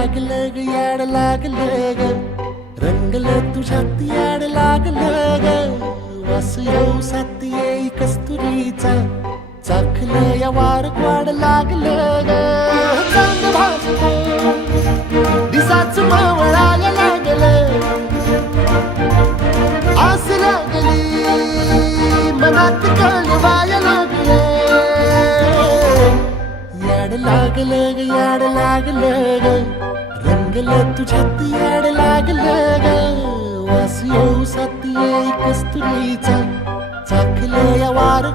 लागलं ग याड लागलं ग रंगलं तुझ्यात याड लागलं ग वास येऊ साथ येई कस्तुरीचा चाखलं या वार वाड लागलं ग चांद भाजलं दिसाच मावळायला लागलं आस लागली मनात कळवायला लागलं याड लागलं ग याड लागलं ग रंगलं तुझ्यात याड लागलं ग वास येऊ साथ येई कस्तुरीचा चाखलं या वार